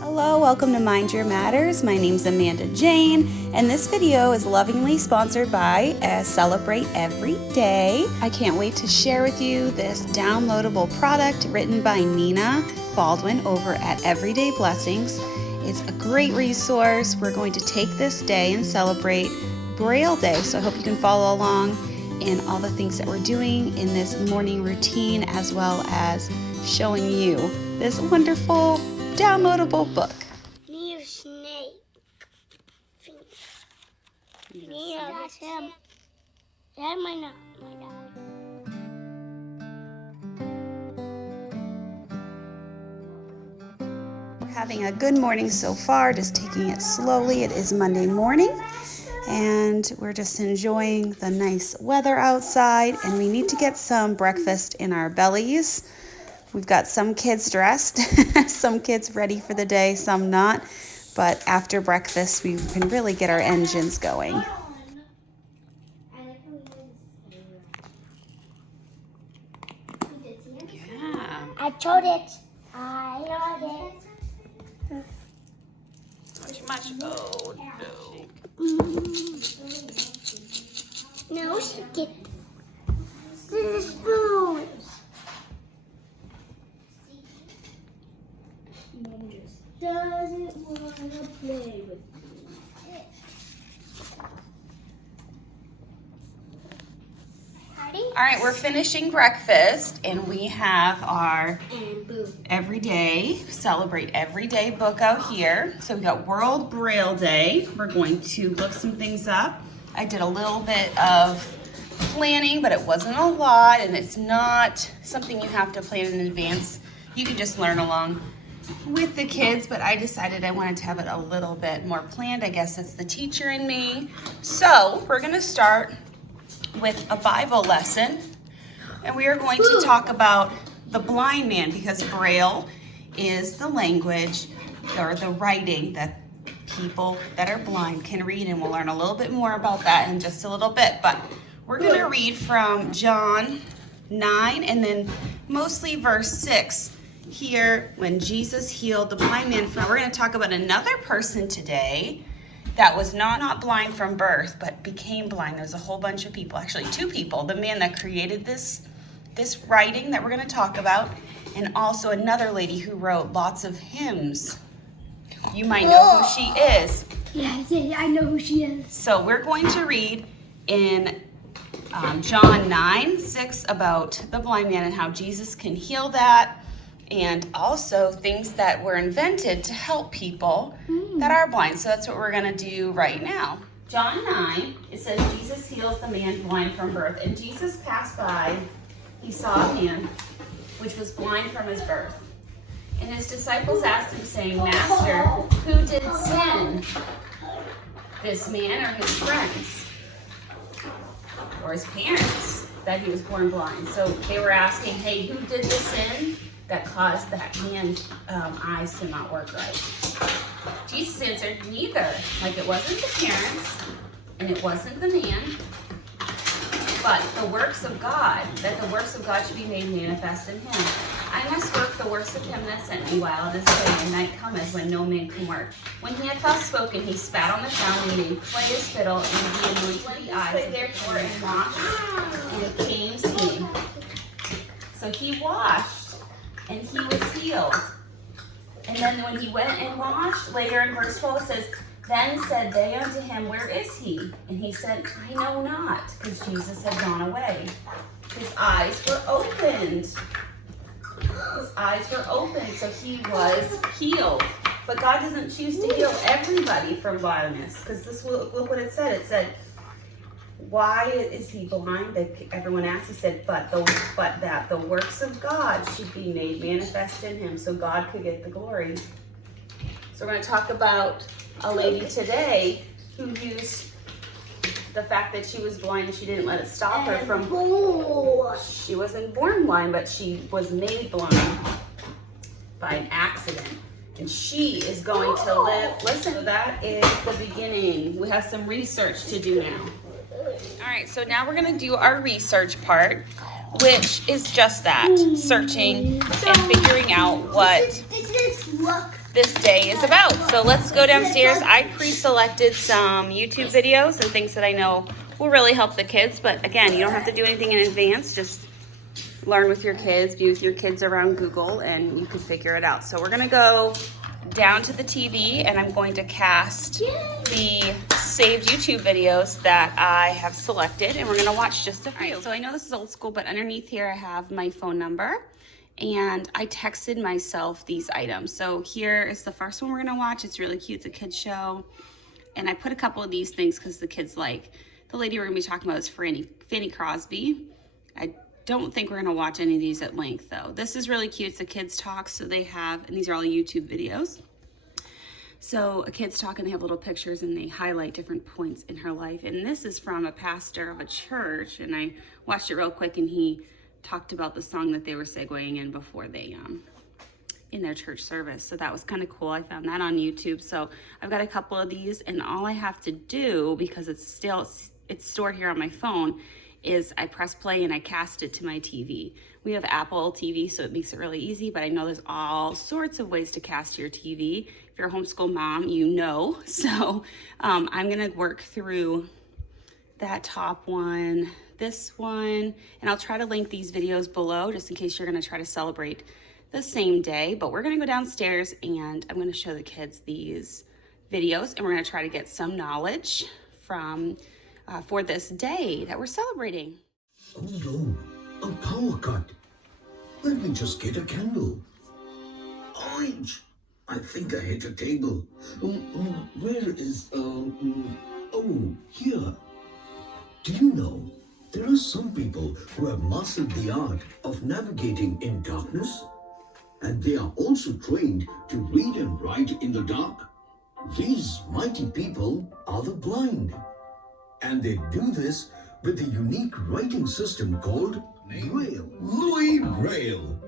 Hello, welcome to Mind Your Matters. My name's Amanda Jane, and this video is lovingly sponsored by Celebrate Every Day. I can't wait to share with you this downloadable product written by Nina Baldwin over at Everyday Blessings. It's a great resource. We're going to take this day and celebrate Braille Day, so I hope you can follow along in all the things that we're doing in this morning routine, as well as showing you this wonderful downloadable book. Need a snake. That's him. That might not. We're having a good morning so far, just taking it slowly. It is Monday morning, and we're just enjoying the nice weather outside, and we need to get some breakfast in our bellies. We've got some kids dressed, some kids ready for the day, some not. But after breakfast, we can really get our engines going. Yeah. I told it. I told it. Too much. Oh, no. No, she get the spoon. Mom just doesn't want to play with me. All right, we're finishing breakfast, and we have our Everyday, Celebrate Everyday book out here. So we got World Braille Day. We're going to look some things up. I did a little bit of planning, but it wasn't a lot, and it's not something you have to plan in advance. You can just learn along with the kids, but I decided I wanted to have it a little bit more planned. I guess it's the teacher in me. So we're going to start with a Bible lesson, and we are going to talk about the blind man, because Braille is the language or the writing that people that are blind can read, and we'll learn a little bit more about that in just a little bit. But we're going to read from John 9 and then mostly verse 6 here, when Jesus healed the blind man. We're going to talk about another person today that was not blind from birth, but became blind. There's a whole bunch of people, actually 2 people. The man that created this writing that we're going to talk about, and also another lady who wrote lots of hymns. You might know who she is. Yeah, I know who she is. So we're going to read in John 9:6 about the blind man and how Jesus can heal that, and also things that were invented to help people that are blind. So that's what we're going to do right now. John 9, it says, Jesus heals the man blind from birth. And Jesus passed by, he saw a man which was blind from his birth. And his disciples asked him, saying, Master, who did sin, this man or his friends, or his parents, that he was born blind? So they were asking, hey, who did the sin that caused that man's eyes to not work right? Jesus answered, neither. Like, it wasn't the parents, and it wasn't the man, but the works of God, that the works of God should be made manifest in him. I must work the works of him that sent me while it is day, and night cometh when no man can work. When he had thus spoken, he spat on the ground and made clay a spittle, and he anointed the eyes, therefore, and washed, and came seeing. So he washed, and he was healed. And then when he went and washed, later in verse 12 it says, then said they unto him, where is he? And he said, I know not, because Jesus had gone away. His eyes were opened. His eyes were opened, so he was healed. But God doesn't choose to heal everybody from blindness, because look what it said. It said, why is he blind? Everyone asked. He said, but that the works of God should be made manifest in him, so God could get the glory. So we're going to talk about a lady today who used the fact that she was blind, and she didn't let it stop her from. She wasn't born blind, but she was made blind by an accident. And she is going to live. Listen, that is the beginning. We have some research to do now. All right, so now we're going to do our research part, which is just that, searching and figuring out what this day is about. So let's go downstairs. I pre-selected some YouTube videos and things that I know will really help the kids. But again, you don't have to do anything in advance. Just learn with your kids, be with your kids around Google, and you can figure it out. So we're gonna go down to the TV and I'm going to cast the saved YouTube videos that I have selected, and we're gonna watch just a few. All right, so I know this is old school, but underneath here I have my phone number, and I texted myself these items. So here is the first one we're gonna watch. It's really cute, it's a kid's show. And I put a couple of these things because the kids like. The lady we're gonna be talking about is Fanny Crosby. I don't think we're gonna watch any of these at length though. This is really cute, it's a kids talk, so they have, and these are all YouTube videos. So a kids talk and they have little pictures and they highlight different points in her life. And this is from a pastor of a church, and I watched it real quick, and he talked about the song that they were segueing in before they, in their church service. So that was kind of cool. I found that on YouTube. So I've got a couple of these, and all I have to do, because it's stored here on my phone, is I press play and I cast it to my TV. We have Apple TV, so it makes it really easy, but I know there's all sorts of ways to cast your TV. If you're a homeschool mom, you know. So I'm gonna work through that top one, this one, and I'll try to link these videos below just in case you're gonna try to celebrate the same day. But we're gonna go downstairs and I'm gonna show the kids these videos, and we're gonna try to get some knowledge from for this day that we're celebrating. Oh no, a power cut. Let me just get a candle. Orange! I think I hit a table. Where is, oh, here. Do you know, there are some people who have mastered the art of navigating in darkness, and they are also trained to read and write in the dark. These mighty people are the blind. And they do this with a unique writing system called Braille. Louis Braille.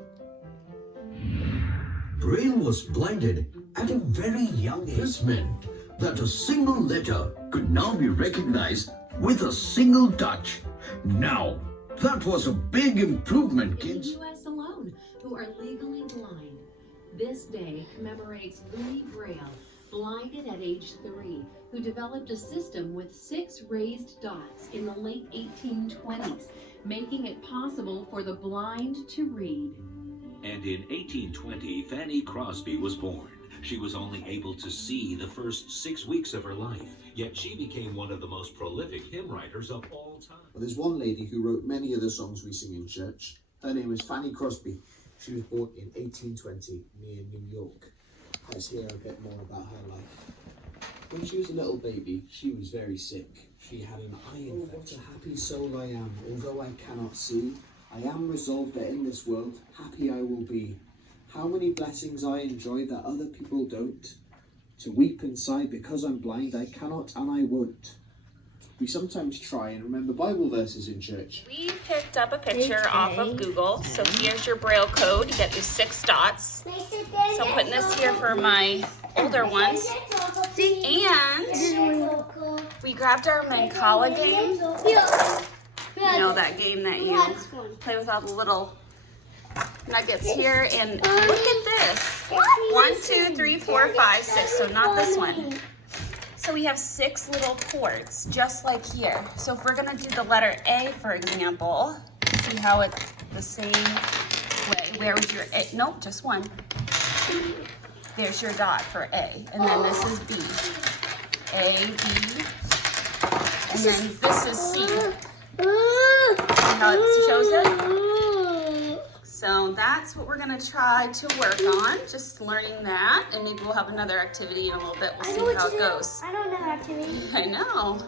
Braille was blinded at a very young age. This meant that a single letter could now be recognized with a single touch. Now, that was a big improvement, kids. In the U.S. alone, who are legally blind. This day commemorates Louis Braille, blinded at age 3, who developed a system with 6 raised dots in the late 1820s, making it possible for the blind to read. And in 1820, Fanny Crosby was born. She was only able to see the first 6 weeks of her life, yet she became one of the most prolific hymn writers of all time. Well, there's one lady who wrote many of the songs we sing in church. Her name is Fanny Crosby. She was born in 1820 near New York. Let's hear a bit more about her life. When she was a little baby, she was very sick. She had an eye infection. Oh, what a happy soul I am, although I cannot see. I am resolved that in this world, happy I will be. How many blessings I enjoy that other people don't. To weep and sigh because I'm blind, I cannot and I won't. We sometimes try and remember Bible verses in church. We picked up a picture off of Google. So here's your Braille code. You get these 6 dots. So I'm putting this here for my older ones. And we grabbed our Mancala game. You know, that game that you play with all the little nuggets here. And look at this. 1, 2, 3, 4, 5, 6. So not this one. So we have 6 little chords, just like here. So if we're gonna do the letter A, for example, see how it's the same way. Where was your A? Nope, just one. There's your dot for A. And then this is B. A, B. And then this is C. See how it shows it? So that's what we're gonna try to work on, just learning that, and maybe we'll have another activity in a little bit. We'll see how it goes. I don't know activity. I know.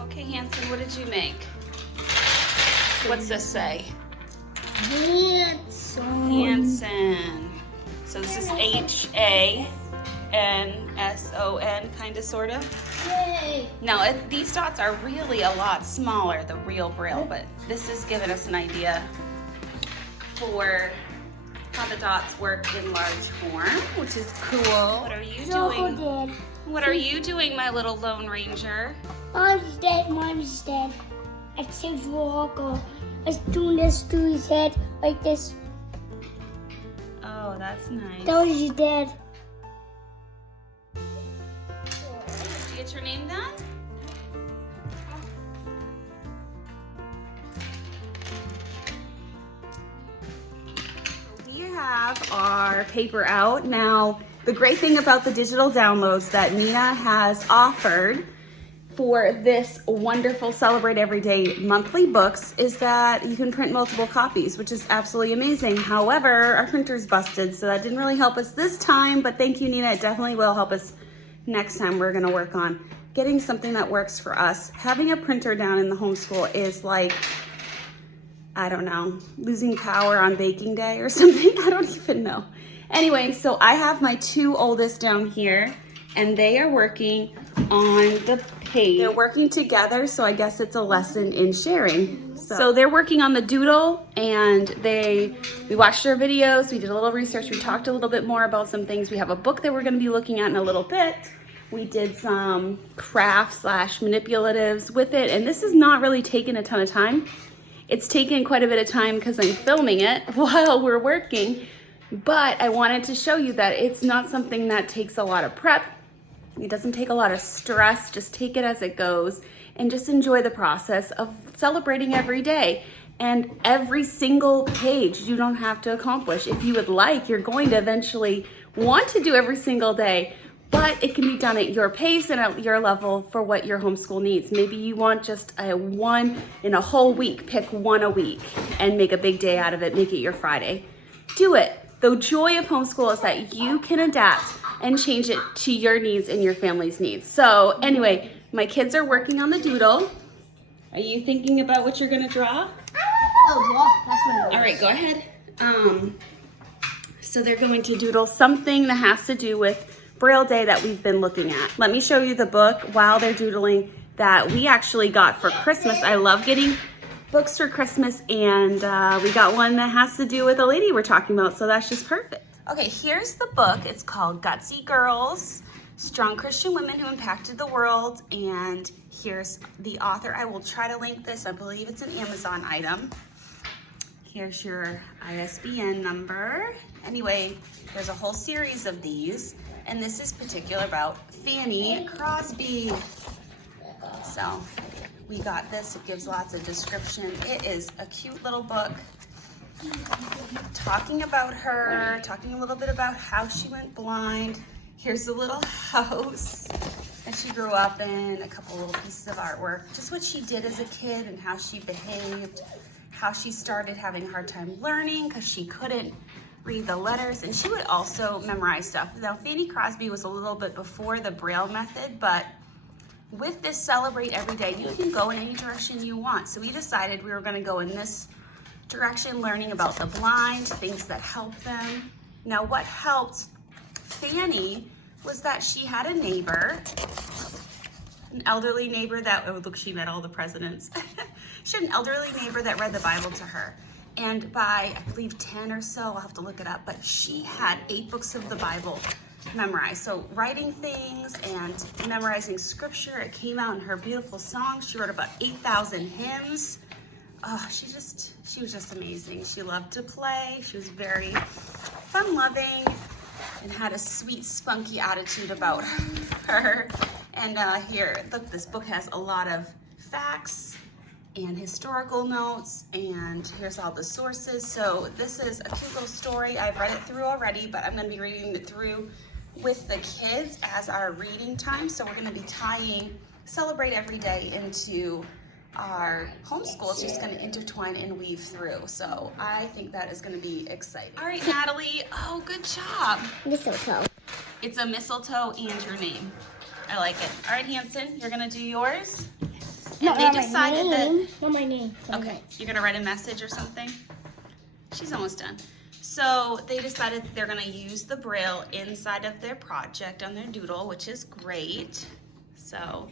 Okay, Hanson, what did you make? What's this say? Hanson. So this is Hanson, kind of, sort of. Yay. Now, these dots are really a lot smaller, the real Braille, but this is giving us an idea for how the dots work in large form, which is cool. What are you So doing? good. What are you doing, my little Lone Ranger? Mom's dead. Mom's dead. I saved Walker. I was doing this to his head like this. Oh, that's nice. That was his dad. Did you get your name done? We have our paper out. Now, the great thing about the digital downloads that Nina has offered for this wonderful Celebrate Everyday monthly books is that you can print multiple copies, which is absolutely amazing. However, our printer's busted, so that didn't really help us this time, but thank you, Nina. It definitely will help us next time. We're gonna work on getting something that works for us. Having a printer down in the homeschool is like, I don't know, losing power on baking day or something. I don't even know. Anyway, so I have my two oldest down here, and they are working on the page. They're working together, so I guess it's a lesson in sharing. So they're working on the doodle, and we watched their videos, we did a little research, we talked a little bit more about some things. We have a book that we're gonna be looking at in a little bit. We did some craft / manipulatives with it, and this has not really taken a ton of time. It's taken quite a bit of time because I'm filming it while we're working, but I wanted to show you that it's not something that takes a lot of prep. It doesn't take a lot of stress. Just take it as it goes and just enjoy the process of celebrating every day. And every single page you don't have to accomplish. If you would like, you're going to eventually want to do every single day, but it can be done at your pace and at your level for what your homeschool needs. Maybe you want just one in a whole week. Pick one a week and make a big day out of it. Make it your Friday. Do it. The joy of homeschool is that you can adapt and change it to your needs and your family's needs. So anyway, my kids are working on the doodle. Are you thinking about what you're gonna draw? Oh, yeah, that's what it All right, go ahead. So they're going to doodle something that has to do with Braille Day that we've been looking at. Let me show you the book while they're doodling that we actually got for Christmas. I love getting books for Christmas, and we got one that has to do with a lady we're talking about, so that's just perfect. Okay, here's the book. It's called Gutsy Girls, Strong Christian Women Who Impacted the World, and here's the author. I will try to link this. I believe it's an Amazon item. Here's your ISBN number. Anyway, there's a whole series of these, and this is particular about Fanny Crosby. So we got this. It gives lots of description. It is a cute little book talking about her, talking a little bit about how she went blind. Here's the little house that she grew up in, a couple little pieces of artwork, just what she did as a kid and how she behaved, how she started having a hard time learning because she couldn't read the letters, and she would also memorize stuff. Now, Fanny Crosby was a little bit before the Braille method, but with this Celebrate Every Day, you can go in any direction you want. So we decided we were gonna go in this direction, learning about the blind, things that help them. Now, what helped Fanny was that she had a neighbor, an elderly neighbor that, oh look, she met all the presidents. She had an elderly neighbor that read the Bible to her. And by, I believe 10 or so, I'll have to look it up, but she had 8 books of the Bible memorized. So writing things and memorizing scripture, it came out in her beautiful songs. She wrote about 8,000 hymns. Oh, she was just amazing. She loved to play. She was very fun-loving and had a sweet, spunky attitude about her. And here, look, this book has a lot of facts and historical notes, and here's all the sources. So this is a cute little story. I've read it through already, but I'm gonna be reading it through with the kids as our reading time. So we're gonna be tying Celebrate Every Day into our homeschool. It's just gonna intertwine and weave through. So I think that is gonna be exciting. All right, Natalie, oh, good job. Mistletoe. It's a mistletoe and your name. I like it. All right, Hanson, you're gonna do yours? And they decided that, Not my name. okay, you're gonna write a message or something? She's almost done. So they decided that they're gonna use the Braille inside of their project on their doodle, which is great. So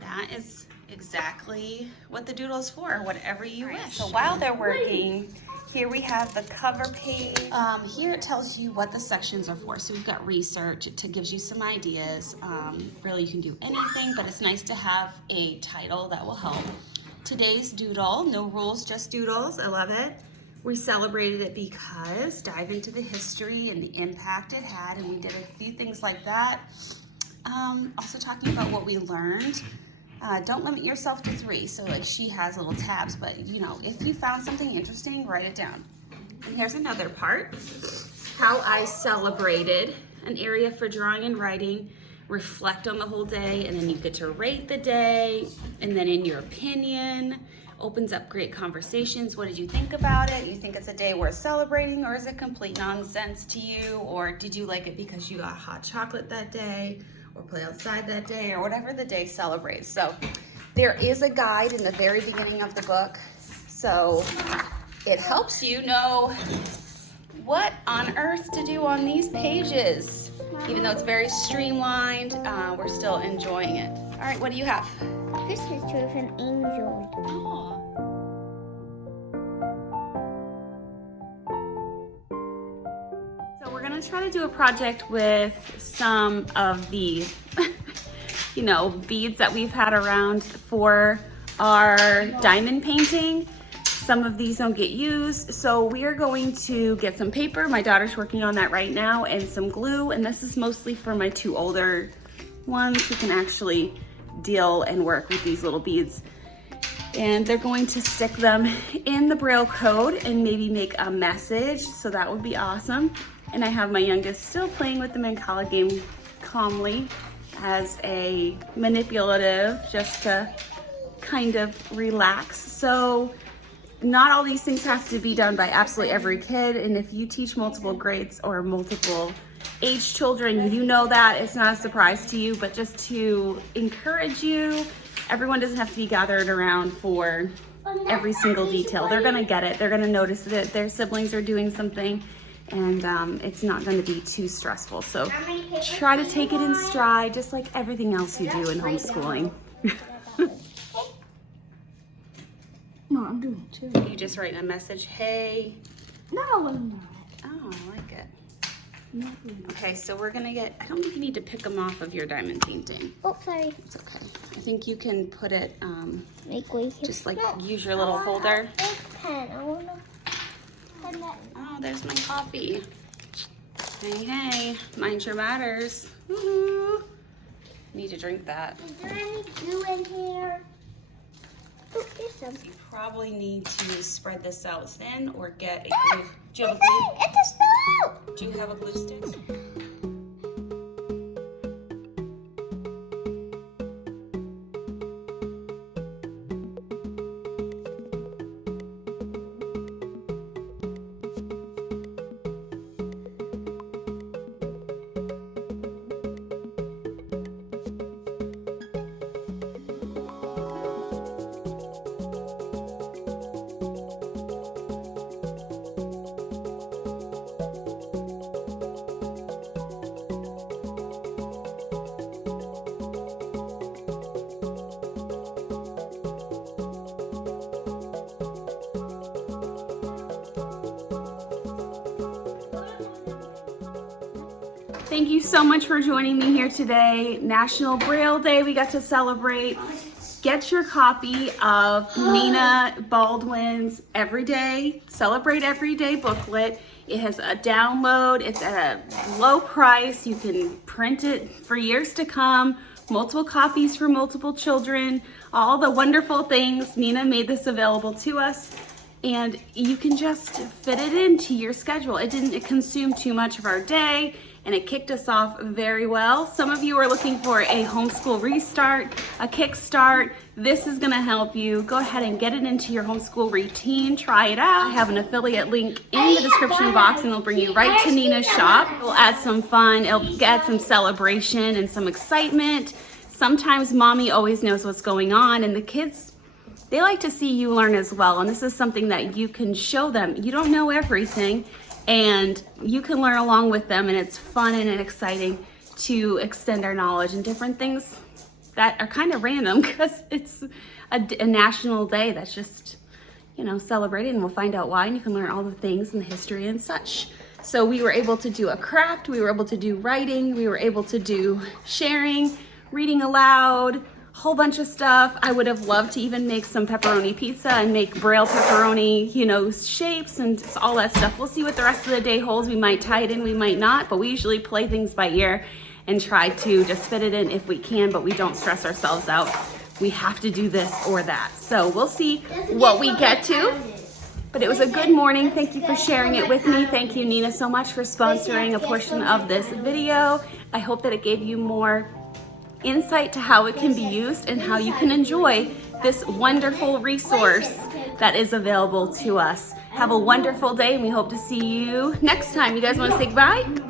that is exactly what the doodle is for, whatever you wish. So while they're working, Here we have the cover page. Here it tells you what the sections are for. So we've got research. It gives you some ideas. Really, you can do anything, but it's nice to have a title that will help. Today's doodle, no rules, just doodles. I love it. We celebrated it because dive into the history and the impact it had, and we did a few things like that. Also talking about what we learned. Don't limit yourself to 3. So like she has little tabs, but you know, if you found something interesting, write it down. And here's another part. How I celebrated, an area for drawing and writing. Reflect on the whole day, and then you get to rate the day, and then in your opinion, opens up great conversations. What did you think about it? You think it's a day worth celebrating, or is it complete nonsense to you? Or did you like it because you got hot chocolate that day, or play outside that day, or whatever the day celebrates? So there is a guide in the very beginning of the book, so it helps you know what on earth to do on these pages. Even though it's very streamlined, we're still enjoying it. All right, what do you have? Christmas tree with an angel. Oh. So we're gonna try to do a project with some of the, you know, beads that we've had around for our diamond painting. Some of these don't get used, so we are going to get some paper. My daughter's working on that right now, and some glue, and this is mostly for my 2 older ones who can actually deal and work with these little beads. And they're going to stick them in the Braille code and maybe make a message, so that would be awesome. And I have my youngest still playing with the Mancala game calmly as a manipulative, just to kind of relax. So not all these things have to be done by absolutely every kid, and if you teach multiple grades or multiple age children, you know that it's not a surprise to you, but just to encourage you, everyone doesn't have to be gathered around for every single detail. They're gonna get it, they're gonna notice that their siblings are doing something, and it's not gonna be too stressful. So try to take it in stride, just like everything else you do in homeschooling. No, I'm doing 2. You just write a message, hey. No, I'm not. Oh, I like it. Okay, so we're gonna get, I don't think you need to pick them off of your diamond painting. Oh, sorry. It's okay. I think you can put it, Make way here. just like use your little holder. Pen. I want to pen that. Oh, there's my coffee. Hey, hey, mind your matters. Woo-hoo. Need to drink that. Is there any glue in here? Oh, there's some. You probably need to spread this out thin or get a glue. Do you have a It's glue? a snow. Do you have a glue stick? Thank you so much for joining me here today. National Braille Day we got to celebrate. Get your copy of Nina Baldwin's Everyday, Celebrate Everyday booklet. It has a download. It's at a low price. You can print it for years to come. Multiple copies for multiple children. All the wonderful things. Nina made this available to us. And you can just fit it into your schedule. It didn't consume too much of our day, and it kicked us off very well. Some of you are looking for a homeschool restart, a kickstart. This is gonna help you. Go ahead and get it into your homeschool routine. Try it out. I have an affiliate link in the description box, and it'll bring you right to Nina's shop. It'll add some fun, it'll add some celebration and some excitement. Sometimes mommy always knows what's going on, and the kids, they like to see you learn as well, and this is something that you can show them. You don't know everything, and you can learn along with them, and it's fun and exciting to extend our knowledge and different things that are kind of random because it's a national day that's just celebrated, and we'll find out why, and you can learn all the things and the history and such. So we were able to do a craft, we were able to do writing, we were able to do sharing, reading aloud, whole bunch of stuff. I would have loved to even make some pepperoni pizza and make Braille pepperoni, shapes and all that stuff. We'll see what the rest of the day holds. We might tie it in, we might not, but we usually play things by ear and try to just fit it in if we can, but we don't stress ourselves out. We have to do this or that. So we'll see what we get to. But it was a good morning. Thank you for sharing it with me. Thank you, Nina, so much for sponsoring a portion of this video. I hope that it gave you more insight to how it can be used and how you can enjoy this wonderful resource that is available to us. Have a wonderful day, and we hope to see you next time. You guys want to say goodbye?